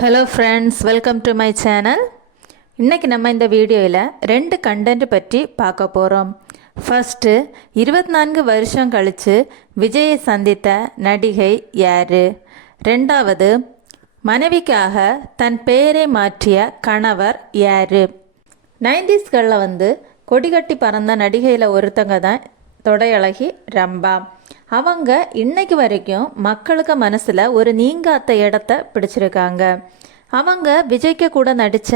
Hello friends, welcome to my channel. இன்றைக்கி நம்ம இந்த வீடியோவில் 2 கண்டென்ட் பற்றி பார்க்க போகிறோம். ஃபஸ்ட்டு, 24 வருஷம் கழித்து விஜயை சந்தித்த நடிகை யார்? ரெண்டாவது, மனைவிக்காக தன் பெயரை மாற்றிய கணவர் யார்? 90ஸ்களில் கொடிகட்டி பறந்த நடிகையில் ஒருத்தங்க தான் தொடையழகி ரம்பா. அவங்க இன்னைக்கு வரைக்கும் மக்களுக்கு மனசில் ஒரு நீங்காத்த இடத்த பிடிச்சிருக்காங்க. அவங்க விஜய்க்கு கூட நடித்த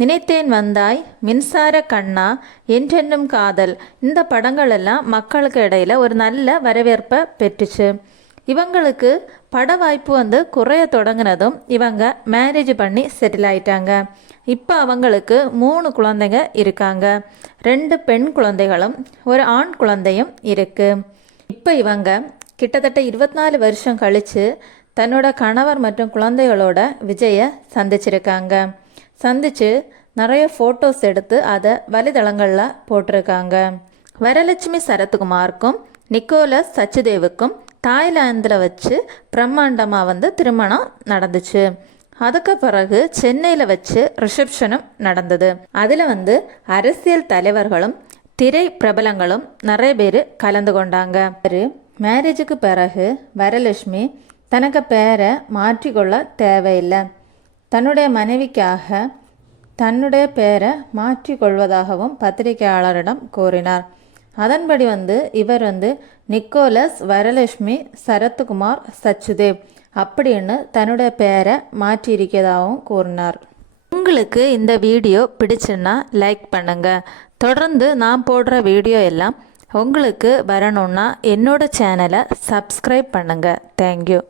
நினைத்தேன் வந்தாய், மின்சார கண்ணா, என்றென்னும் காதல், இந்த படங்கள் எல்லாம் மக்களுக்கு இடையில் ஒரு நல்ல வரவேற்பை பெற்றுச்சு. இவங்களுக்கு பட வாய்ப்பு குறைய தொடங்கினதும் இவங்க மேரேஜ் பண்ணி செட்டில் ஆயிட்டாங்க. இப்போ அவங்களுக்கு 3 குழந்தைங்க இருக்காங்க. 2 பெண் குழந்தைகளும் ஒரு ஆண் குழந்தையும் இருக்குது. இப்போ இவங்க கிட்டத்தட்ட 24 வருஷம் கழித்து தன்னோட கணவர் மற்றும் குழந்தைகளோட விஜயை சந்திச்சிருக்காங்க. சந்தித்து நிறைய ஃபோட்டோஸ் எடுத்து அதை வலைதளங்களில் போட்டிருக்காங்க. வரலட்சுமி சரத்குமாருக்கும் நிக்கோலஸ் சச்சுதேவுக்கும் தாய்லாந்தில் வச்சு பிரம்மாண்டமாக திருமணம் நடந்துச்சு. அதுக்கு பிறகு சென்னையில் வச்சு ரிசப்ஷனும் நடந்தது. அதில் அரசியல் தலைவர்களும் திரை பிரபலங்களும் நிறைய பேர் கலந்து கொண்டாங்க. மேரேஜுக்கு பிறகு வரலட்சுமி தனக்கு பேரை மாற்றிக்கொள்ள தேவையில்லை, தன்னுடைய மனைவிக்காக தன்னுடைய பேரை மாற்றிக்கொள்வதாகவும் பத்திரிகையாளரிடம் கூறினார். அதன்படி இவர் நிக்கோலஸ் வரலட்சுமி சரத்குமார் சச்சுதேவ் அப்படின்னு தன்னுடைய பேரை மாற்றியிருக்கிறதாகவும் கூறினார். உங்களுக்கு இந்த வீடியோ பிடிச்சுன்னா லைக் பண்ணுங்கள். தொடர்ந்து நான் போடுற வீடியோ எல்லாம் உங்களுக்கு வரணுன்னா என்னோட சேனலை சப்ஸ்கிரைப் பண்ணுங்கள். தேங்க்யூ.